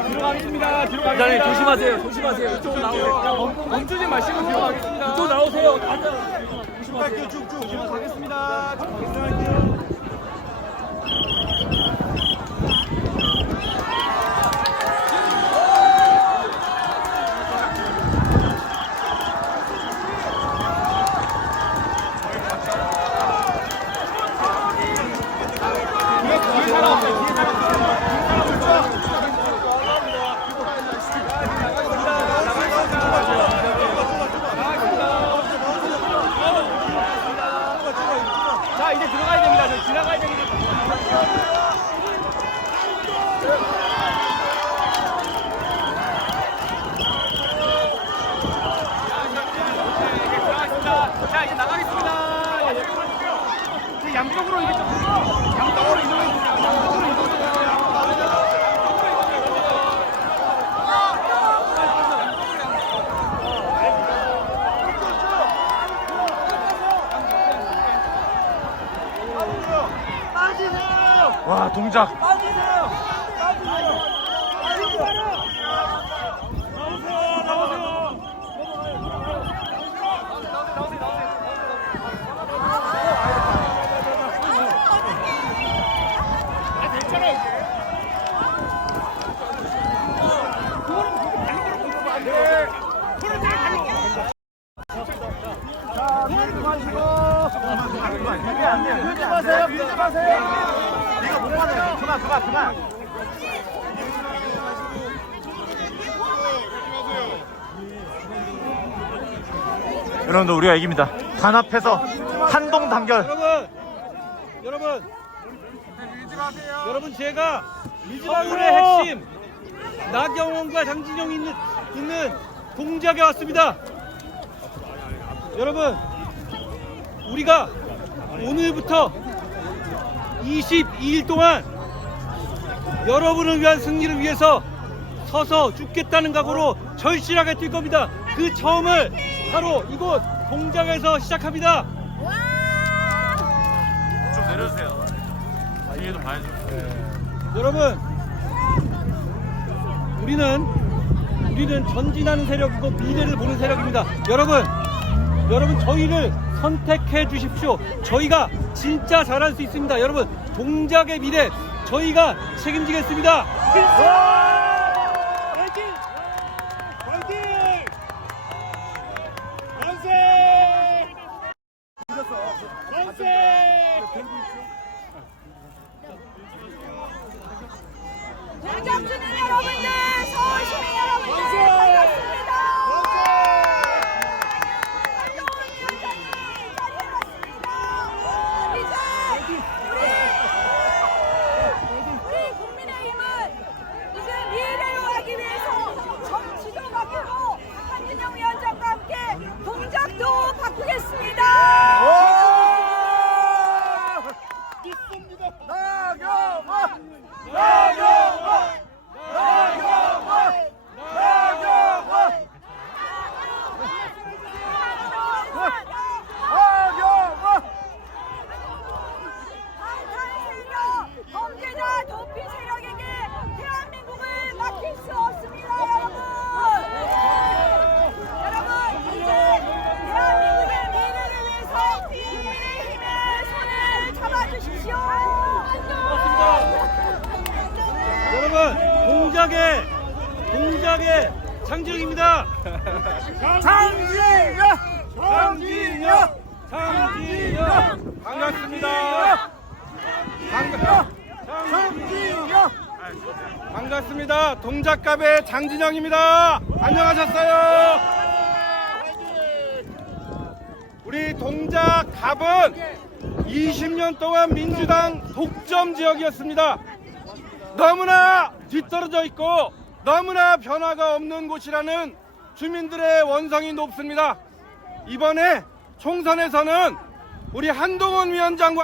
들어가겠습니다. 들어가겠습니다. 조심하세요. 조심하세요. 이쪽 나오세요. 멈- 멈추지 마시고 뒤로 가겠습니다. 이쪽으로 나오세요. 조심하세요. 쭉쭉. 하겠습니다. 쭉 가겠습니다. 자 이제 나가겠습니다. 그 양쪽으로 이게 좀 양쪽으로 이동해 주세요. 양쪽으로 이동해 주세요. 와 동작 밀지 마세요, 밀지 마세요. 이거 못 받아요. 그만, 그만, 그만. 여러분들 우리가 이깁니다 단합해서 한동 단결 여러분, 여러분, 여러분 제가 서울의 핵심 나경원과 장진영이 있는 있는 동작에 왔습니다. 여러분, 우리가 오늘부터 22일 동안 여러분을 위한 승리를 위해서 서서 죽겠다는 각오로 절실하게 뛸 겁니다. 그 처음을 바로 이곳 공장에서 시작합니다. 좀 내려주세요 뒤에도 봐야죠 여러분, 우리는 우리는 전진하는 세력이고 미래를 보는 세력입니다. 여러분, 여러분 저희를 선택해 주십시오. 저희가 진짜 잘할 수 있습니다. 여러분, 동작의 미래 저희가 책임지겠습니다. 장주는 여러분들, 서울 시민 여러분들 반갑습니다. 한동훈 위원장님 자리에 왔습니다. 이제 우리 우리 국민의힘은 이제 미래로 가기 위해서 정치도 바꾸고 한진영 위원장과 함께 동작도 바꾸겠습니다. 방탄세력, 범죄자 도피 세력에게 대한민국을 맡길 수 없습니다, 여러분. 여러분, 이제 대한민국의 미래를 위해서 국민의힘의 손을 잡아주십시오. 여러분, 동작의 동작의 장진영입니다. 장진영! 장진영, 장진영, 반갑습니다. 반갑, 장진영! 반갑습니다. 동작갑의 장진영입니다. 안녕하셨어요. 우리 동작갑은 20년 동안 민주당 독점 지역이었습니다. 너무나 뒤떨어져 있고 너무나 변화가 없는 곳이라는 주민들의 원성이 높습니다. 이번에 총선에서는 우리 한동훈 위원장과